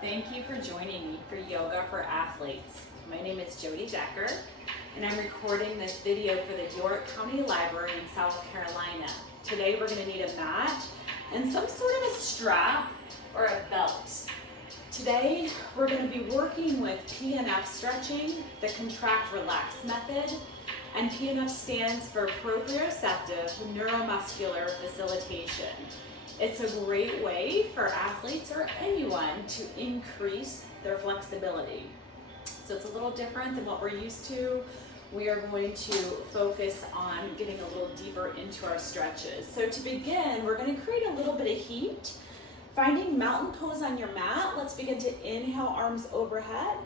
Thank you for joining me for Yoga for Athletes. My name is Jody Decker, and I'm recording this video for the York County Library in South Carolina. Today we're going to need a mat and some sort of a strap or a belt. Today we're going to be working with PNF stretching, the contract relax method, and PNF stands for Proprioceptive Neuromuscular Facilitation. It's a great way for athletes or anyone to increase their flexibility. So it's a little different than what we're used to. We are going to focus on getting a little deeper into our stretches. So to begin, we're going to create a little bit of heat. Finding mountain pose on your mat, let's begin to inhale, arms overhead,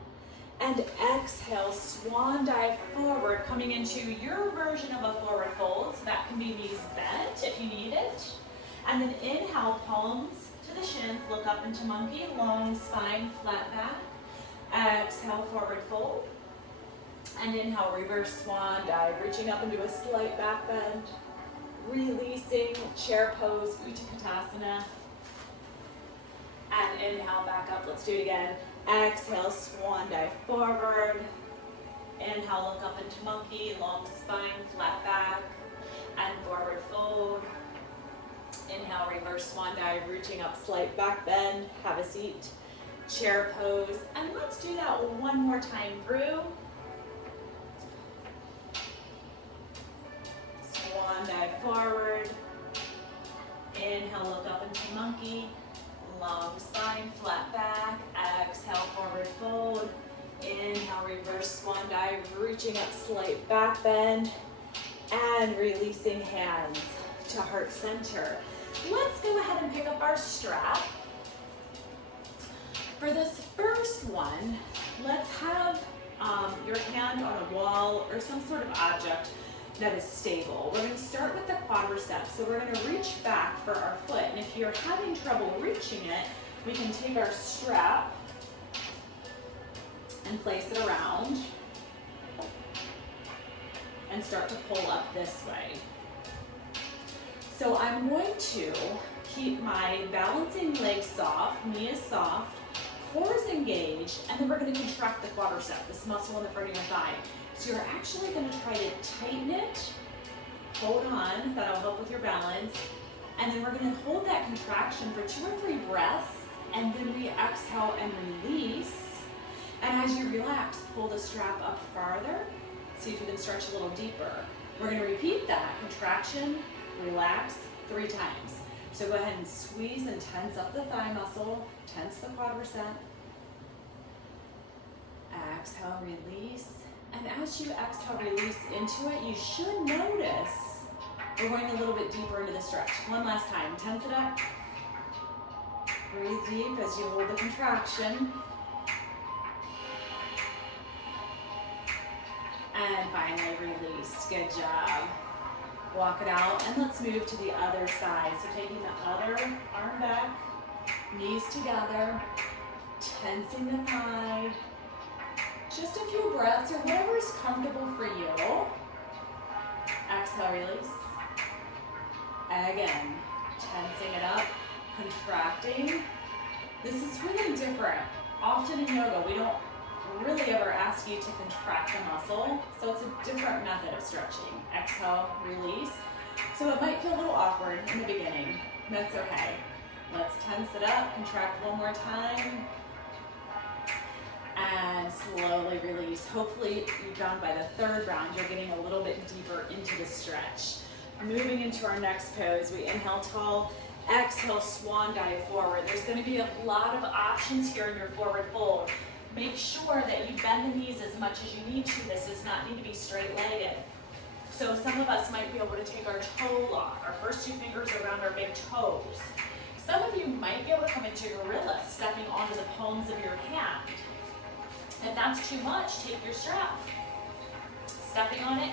and exhale, swan dive forward, coming into your version of a forward fold. So that can be knees bent if you need it. And then inhale, palms to the shins, look up into monkey, long spine, flat back. Exhale, forward fold. And inhale, reverse swan dive, reaching up into a slight back bend. Releasing, chair pose, Utkatasana. And inhale, back up, let's do it again. Exhale, swan dive forward. Inhale, look up into monkey, long spine, flat back. And forward fold. Inhale, reverse swan dive, reaching up, slight back bend, have a seat, chair pose, and let's do that one more time through. Swan dive forward, inhale, look up into monkey, long spine, flat back, exhale, forward fold, inhale, reverse swan dive, reaching up, slight back bend, and releasing hands to heart center. Let's go ahead and pick up our strap. For this first one, let's have your hand on a wall or some sort of object that is stable. We're going to start with the quadriceps. So we're going to reach back for our foot. And if you're having trouble reaching it, we can take our strap and place it around and start to pull up this way. So I'm going to keep my balancing legs soft, knee is soft, core is engaged, and then we're going to contract the quadricep, this muscle in the front of your thigh. So you're actually going to try to tighten it, hold on, that'll help with your balance, and then we're going to hold that contraction for 2 or 3 breaths, and then we exhale and release. And as you relax, pull the strap up farther, see if you can stretch a little deeper. We're going to repeat that, contraction, relax 3 times. So go ahead and squeeze and tense up the thigh muscle, tense the quadricep. Exhale, release. And as you exhale, release into it, you should notice we're going a little bit deeper into the stretch. One last time, tense it up. Breathe deep as you hold the contraction. And finally release, good job. Walk it out, and let's move to the other side. So taking the other arm back, knees together, tensing the thigh. Just a few breaths, or whatever is comfortable for you. Exhale, release. Again, tensing it up, contracting. This is really different. Often in yoga, we don't really ever ask you to contract the muscle, so it's a different method of stretching. Exhale, release. So it might feel a little awkward in the beginning. That's okay. Let's tense it up, contract one more time, and slowly release. Hopefully you found by the 3rd round you're getting a little bit deeper into the stretch. Moving into our next pose, we inhale tall, exhale, swan dive forward. There's going to be a lot of options here in your forward fold. Make sure that you bend the knees as much as you need to. This does not need to be straight-legged. So some of us might be able to take our toe lock, our first 2 fingers around our big toes. Some of you might be able to come into gorilla, stepping onto the palms of your hand. If that's too much, take your strap, stepping on it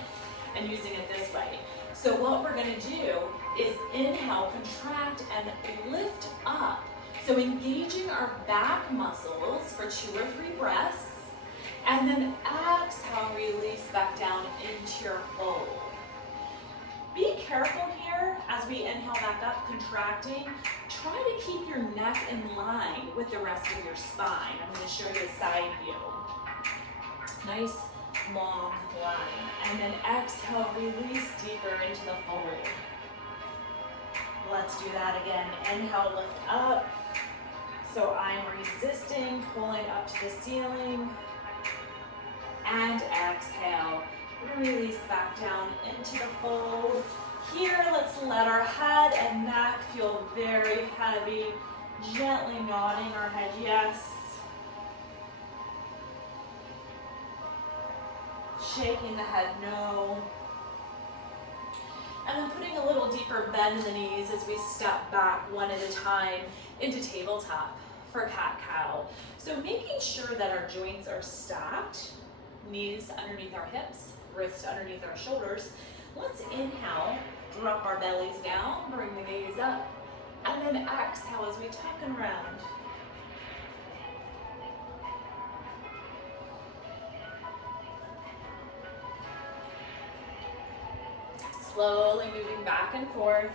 and using it this way. So what we're going to do is inhale, contract, and lift up. So engaging our back muscles for 2 or 3 breaths, and then exhale, release back down into your fold. Be careful here as we inhale back up, contracting. Try to keep your neck in line with the rest of your spine. I'm going to show you a side view. Nice long line. And then exhale, release deeper into the fold. Let's do that again. Inhale, lift up. So I'm resisting, pulling up to the ceiling. And exhale, release back down into the fold. Here, let's let our head and neck feel very heavy. Gently nodding our head yes. Shaking the head no. And then putting a little deeper bend in the knees as we step back one at a time into tabletop for cat-cow. So making sure that our joints are stacked, knees underneath our hips, wrists underneath our shoulders. Let's inhale, drop our bellies down, bring the gaze up, and then exhale as we tuck and round. Slowly moving back and forth.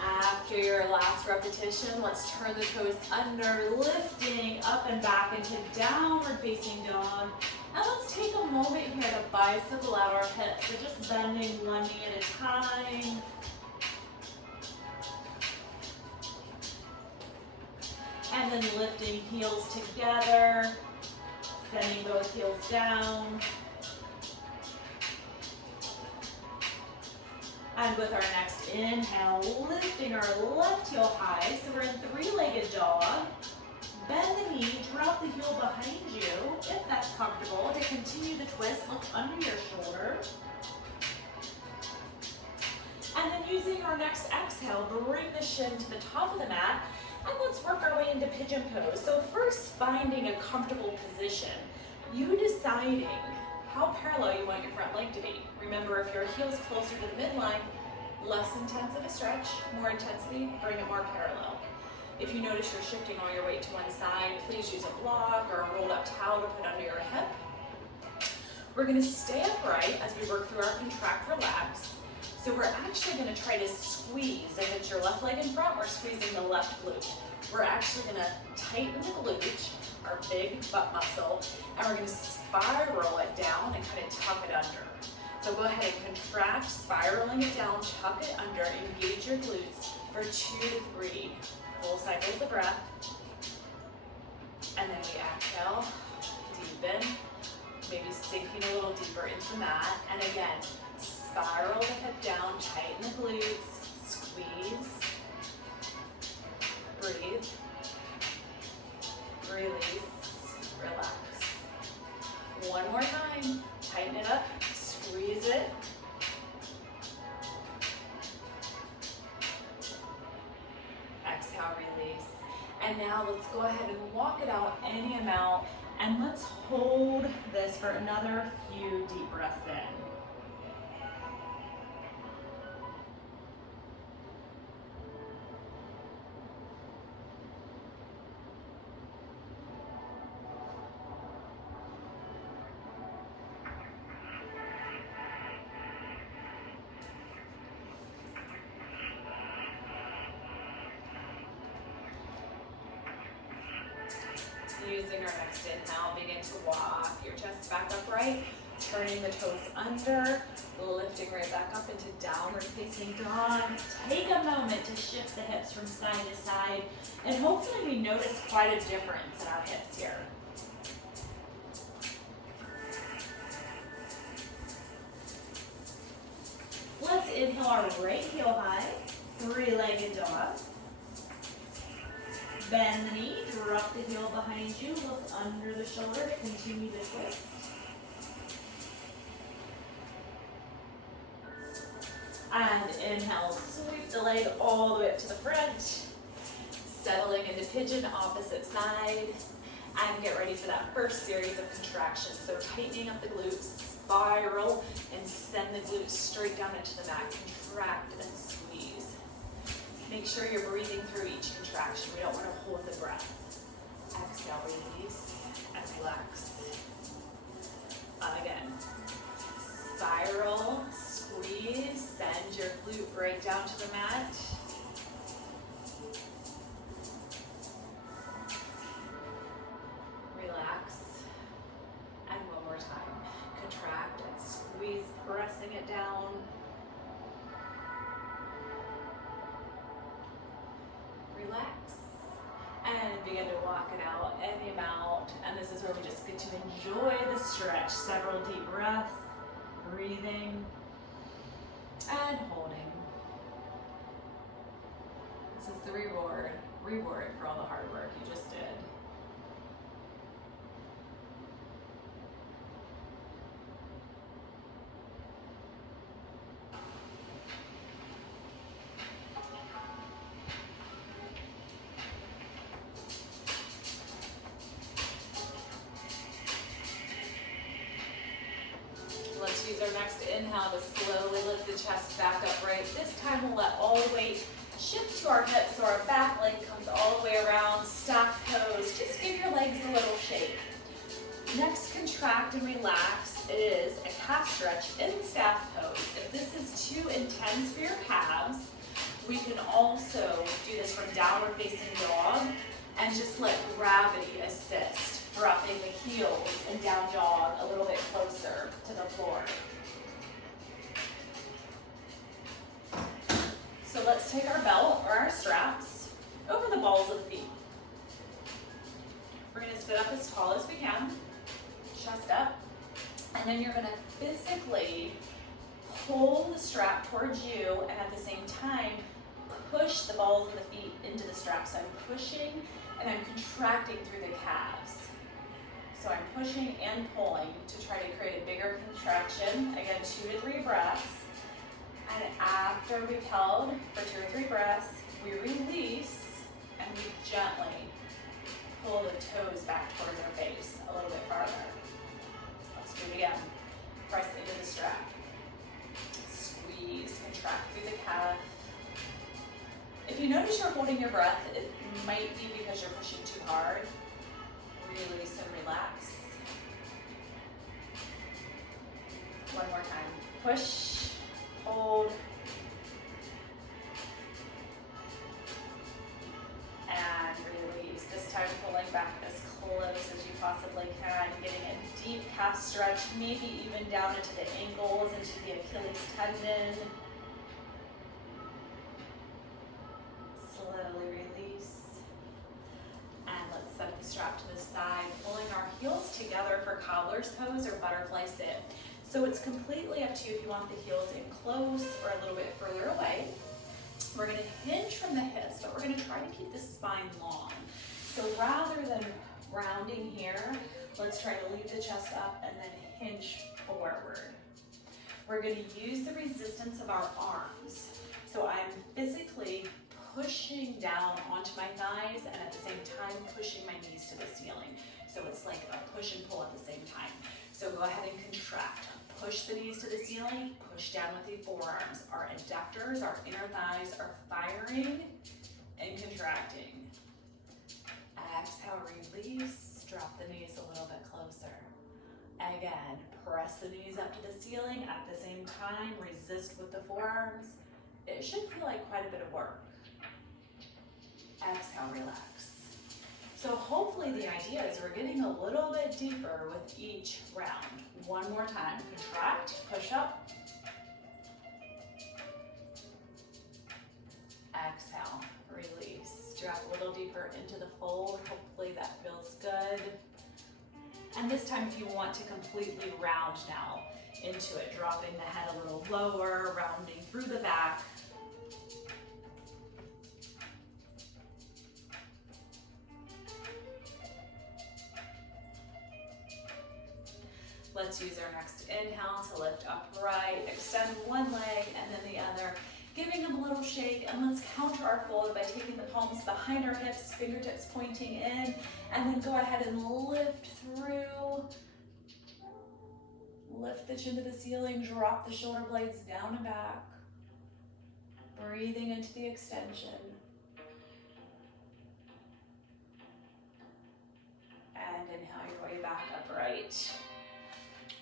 After your last repetition, let's turn the toes under, lifting up and back into downward facing dog. And let's take a moment here to bicycle out our hips. So just bending one knee at a time. And then lifting heels together, sending both heels down. And with our next inhale, lifting our left heel high. So we're in three-legged dog. Bend the knee, drop the heel behind you, if that's comfortable. To continue the twist, look under your shoulder. And then using our next exhale, bring the shin to the top of the mat, and let's work our way into pigeon pose. So first, finding a comfortable position. You deciding how parallel you want your front leg to be. Remember, if your heel's closer to the midline, less intense of a stretch, more intensity, bring it more parallel. If you notice you're shifting all your weight to one side, please use a block or a rolled up towel to put under your hip. We're gonna stay upright as we work through our contract, relax. So we're actually gonna try to squeeze. If it's your left leg in front, we're squeezing the left glute. We're actually gonna tighten the glute, our big butt muscle, and we're gonna spiral it down and kind of tuck it under. So go ahead and contract, spiraling it down, tuck it under, engage your glutes for 2 to 3 full cycles of breath. And then we exhale, deepen, maybe sinking a little deeper into the mat. And again, spiral the hip down, tighten the glutes, squeeze, breathe, release, relax. One more time, tighten it up, squeeze it. Exhale, release. And now let's go ahead and walk it out any amount, and let's hold this for another few deep breaths in. Using our next inhale, begin to walk your chest back upright, turning the toes under, lifting right back up into downward facing dog. Take a moment to shift the hips from side to side, and hopefully we notice quite a difference in our hips here. Let's inhale our right heel high, three-legged dog. Bend the knee, drop the heel behind you, look under the shoulder, continue the twist. And inhale, sweep the leg all the way up to the front. Settling into pigeon, opposite side. And get ready for that first series of contractions. So tightening up the glutes, spiral, and send the glutes straight down into the mat. Contract and squeeze. Make sure you're breathing through each contraction. We don't want to hold the breath. Exhale, release, and relax. Again. Spiral, squeeze, send your glute right down to the mat. Relax. And one more time. Contract and squeeze, pressing it down. Relax. And begin to walk it out any amount. And this is where we just get to enjoy the stretch. Several deep breaths, breathing, and holding. This is the reward for all the hard work you just did. Let's use our next inhale to slowly lift the chest back upright. This time we'll let all the weight shift to our hips so our back leg comes all the way around. Stack pose. Just give your legs a little shake. Next, contract and relax is a calf stretch in staff pose. If this is too intense for your calves, we can also do this from downward facing dog and just let gravity assist, dropping the heels and down dog a little bit closer to the floor. So let's take our belt or our straps over the balls of the feet. We're going to sit up as tall as we can, chest up, and then you're going to physically pull the strap towards you and at the same time push the balls of the feet into the strap. So I'm pushing and I'm contracting through the calves. So I'm pushing and pulling to try to create a bigger contraction. Again, 2 to 3 breaths. And after we've held for 2 or 3 breaths, we release and we gently pull the toes back towards our face a little bit farther. Let's do it again. Press into the strap. Squeeze, contract through the calf. If you notice you're holding your breath, it might be because you're pushing too hard. Release and relax. One more time. Push, hold, and release. This time pulling back as close as you possibly can, getting a deep calf stretch, maybe even down into the ankles, into the Achilles tendon. Slowly release. And let's set the strap to the side, pulling our heels together for cobbler's pose or butterfly sit. So it's completely up to you if you want the heels in close or a little bit further away. We're going to hinge from the hips, but we're going to try to keep the spine long. So rather than rounding here, let's try to leave the chest up and then hinge forward. We're going to use the resistance of our arms. So I'm physically pushing down onto my thighs and at the same time pushing my knees to the ceiling. So it's like a push and pull at the same time. So go ahead and contract. Push the knees to the ceiling, push down with the forearms. Our adductors, our inner thighs are firing and contracting. Exhale, release, drop the knees a little bit closer. Again, press the knees up to the ceiling at the same time, resist with the forearms. It should feel like quite a bit of work. Exhale, relax. So hopefully the idea is we're getting a little bit deeper with each round. One more time, contract, push up. Exhale, release. Drop a little deeper into the fold. Hopefully that feels good. And this time if you want to completely round now into it, dropping the head a little lower, rounding through the back. Let's use our next inhale to lift upright, extend one leg and then the other, giving them a little shake, and let's counter our fold by taking the palms behind our hips, fingertips pointing in, And then go ahead and lift through. Lift the chin to the ceiling, drop the shoulder blades down and back. Breathing into the extension. And inhale your way back upright.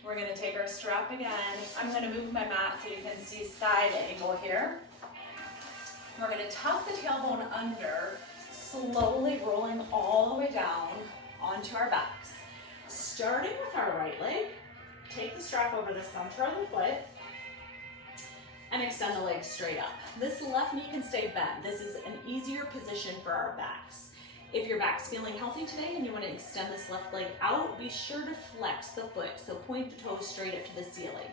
We're going to take our strap again. I'm going to move my mat so you can see side angle here. We're going to tuck the tailbone under, slowly rolling all the way down onto our backs. Starting with our right leg, take the strap over the center of the foot and extend the leg straight up. This left knee can stay bent. This is an easier position for our backs. If your back's feeling healthy today and you want to extend this left leg out, be sure to flex the foot. So point the toes straight up to the ceiling.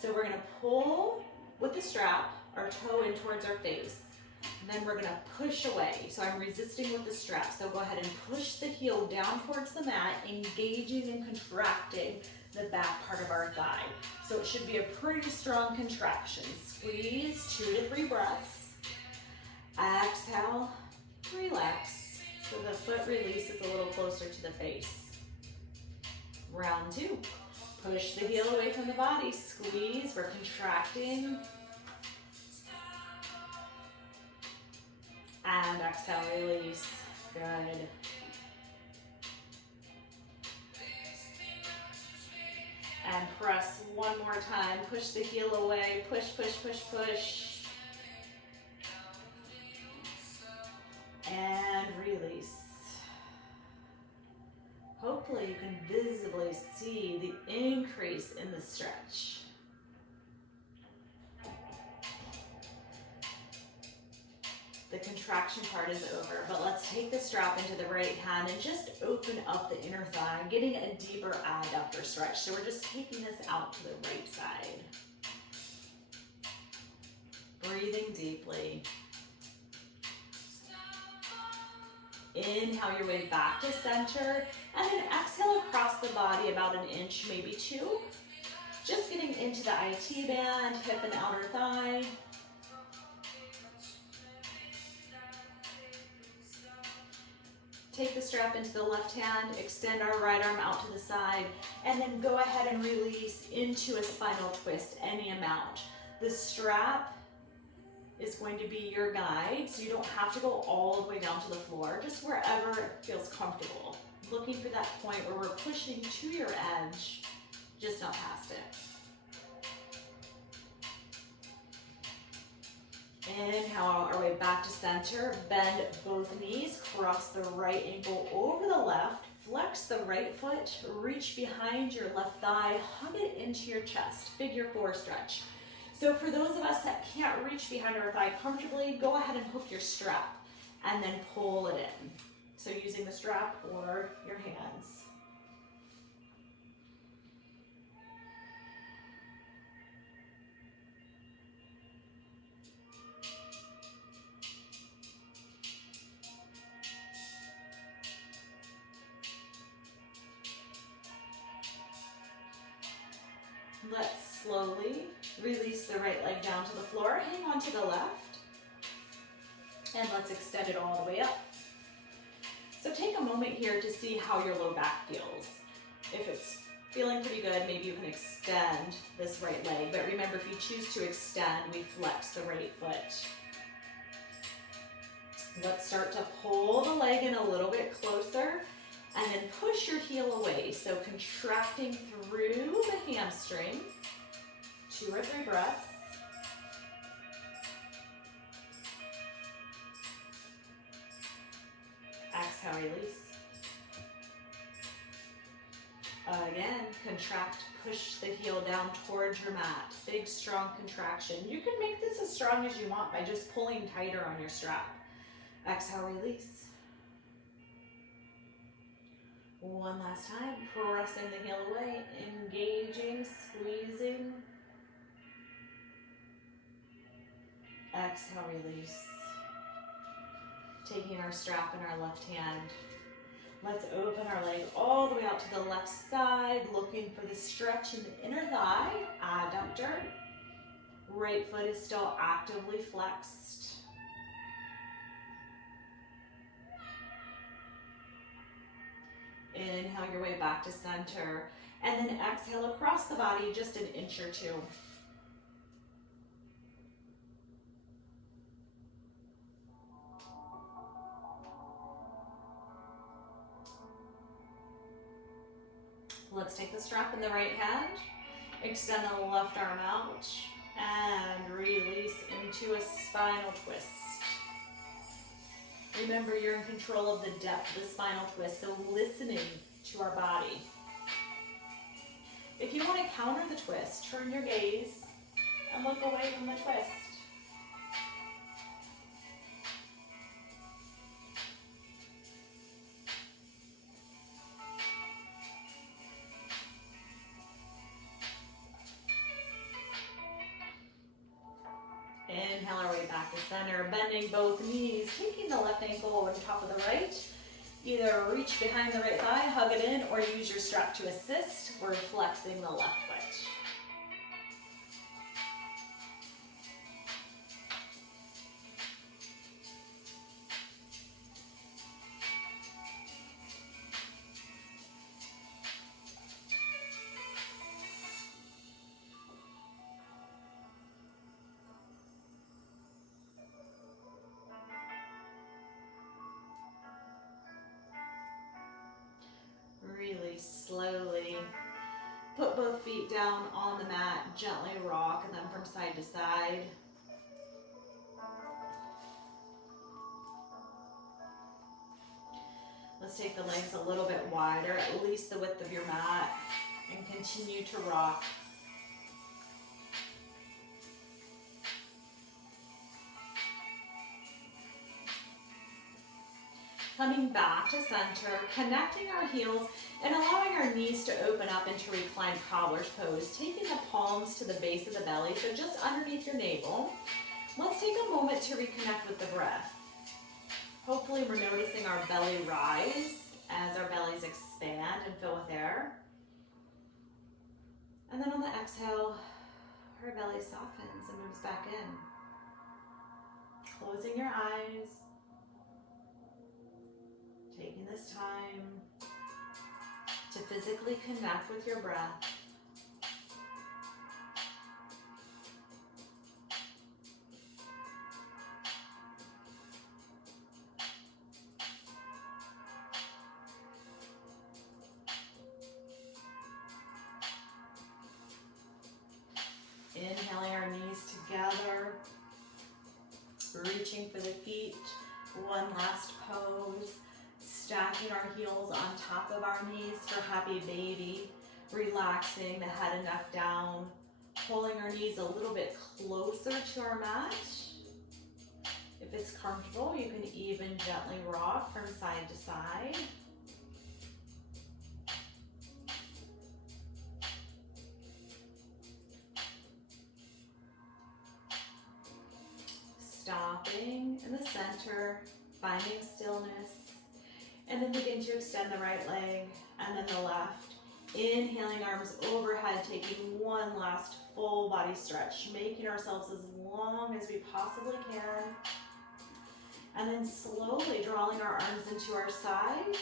So we're going to pull with the strap, our toe in towards our face. And then we're going to push away. So I'm resisting with the strap. So go ahead and push the heel down towards the mat, engaging and contracting the back part of our thigh. So it should be a pretty strong contraction. Squeeze 2 to 3 breaths. Exhale, relax. So the foot releases a little closer to the face. Round 2. Push the heel away from the body. Squeeze, we're contracting. And exhale, release. Good. And press one more time. Push the heel away. Push, push, push, push. And release. Hopefully you can visibly see the increase in the stretch. The contraction part is over, but let's take the strap into the right hand and just open up the inner thigh, getting a deeper adductor stretch. So we're just taking this out to the right side. Breathing deeply. Inhale your way back to center, and then exhale across the body about 1 inch, maybe 2. Just getting into the IT band, hip and outer thigh. Take the strap into the left hand, extend our right arm out to the side, and then go ahead and release into a spinal twist, any amount. The strap is going to be your guide, so you don't have to go all the way down to the floor, just wherever it feels comfortable. Looking for that point where we're pushing to your edge, just not past it. Inhale our way back to center, bend both knees, cross the right ankle over the left, flex the right foot, reach behind your left thigh, hug it into your chest, figure 4 stretch. So for those of us that can't reach behind our thigh comfortably, go ahead and hook your strap and then pull it in. So using the strap or your hands. Let's slowly release the right leg down to the floor, hang on to the left, and let's extend it all the way up. So take a moment here to see how your low back feels. If it's feeling pretty good, maybe you can extend this right leg, but remember, if you choose to extend, we flex the right foot. Let's start to pull the leg in a little bit closer, and then push your heel away. So contracting through the hamstring. 2 or 3 breaths. Exhale, release. Again, contract, push the heel down towards your mat. Big, strong contraction. You can make this as strong as you want by just pulling tighter on your strap. Exhale, release. One last time, pressing the heel away, engaging, squeezing. Exhale, release. Taking our strap in our left hand. Let's open our leg all the way out to the left side, looking for the stretch in the inner thigh, adductor. Right foot is still actively flexed. Inhale your way back to center, and then exhale across the body just an inch or two. Let's take the strap in the right hand, extend the left arm out, and release into a spinal twist. Remember, you're in control of the depth of the spinal twist, so listening to our body. If you want to counter the twist, turn your gaze and look away from the twist. Inhale our way back to center, bending both knees, taking the left ankle on top of the right. Either reach behind the right thigh, hug it in, or use your strap to assist. We're flexing the left foot. Really slowly put both feet down on the mat, gently rock them from side to side. Let's take the legs a little bit wider, at least the width of your mat, and continue to rock. Coming back to center, connecting our heels and allowing our knees to open up into reclined cobbler's pose, taking the palms to the base of the belly, so just underneath your navel. Let's take a moment to reconnect with the breath. Hopefully we're noticing our belly rise as our bellies expand and fill with air. And then on the exhale, our belly softens and moves back in. Closing your eyes. Taking this time to physically connect with your breath. Inhaling our knees together, reaching for the feet, one last pose. Stacking our heels on top of our knees for happy baby, relaxing the head and neck down, pulling our knees a little bit closer to our mat. If it's comfortable, you can even gently rock from side to side. Stopping in the center, finding stillness. And then begin to extend the right leg and then the left. Inhaling arms overhead, taking one last full body stretch, making ourselves as long as we possibly can. And then slowly drawing our arms into our sides,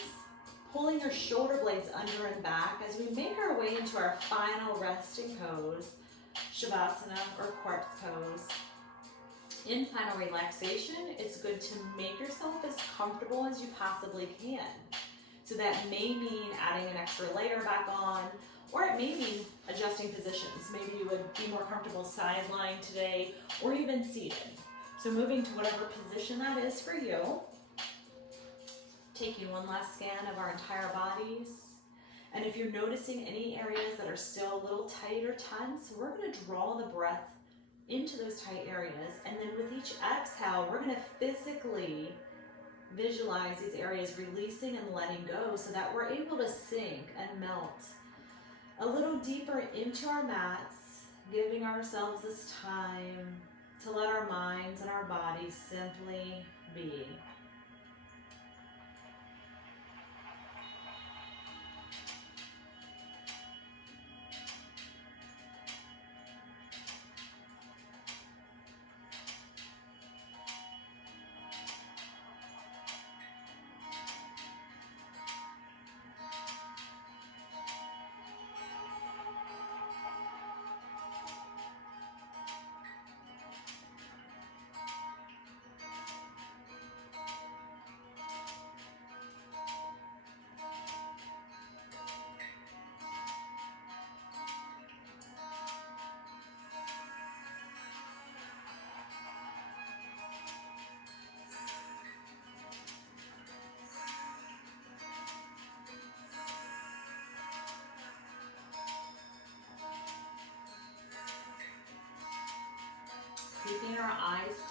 pulling your shoulder blades under and back as we make our way into our final resting pose, Shavasana or corpse pose. In final relaxation, it's good to make yourself as comfortable as you possibly can. So that may mean adding an extra layer back on, or it may mean adjusting positions. Maybe you would be more comfortable side-lying today, or even seated. So moving to whatever position that is for you. Taking one last scan of our entire bodies. And if you're noticing any areas that are still a little tight or tense, we're going to draw the breath into those tight areas, and then with each exhale we're going to physically visualize these areas releasing and letting go so that we're able to sink and melt a little deeper into our mats, giving ourselves this time to let our minds and our bodies simply be.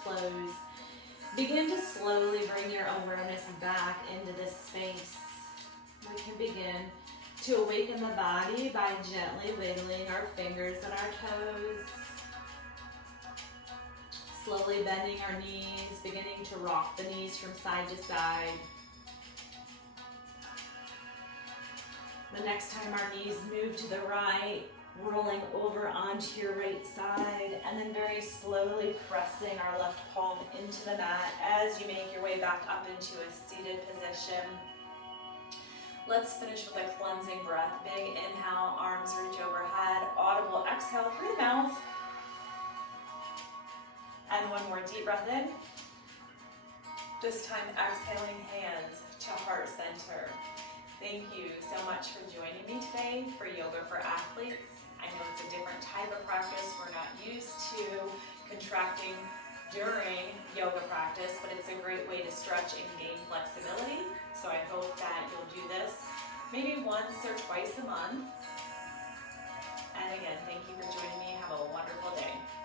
closed. Begin to slowly bring your awareness back into this space. We can begin to awaken the body by gently wiggling our fingers and our toes. Slowly bending our knees, beginning to rock the knees from side to side. The next time our knees move to the right, rolling over onto your right side, and then very slowly pressing our left palm into the mat as you make your way back up into a seated position. Let's finish with a cleansing breath. Big inhale, arms reach overhead. Audible exhale through the mouth. And one more deep breath in. This time exhaling, hands to heart center. Thank you so much for joining me today for Yoga for Athletes. I know it's a different type of practice. We're not used to contracting during yoga practice, but it's a great way to stretch and gain flexibility. So I hope that you'll do this maybe once or twice a month. And again, thank you for joining me. Have a wonderful day.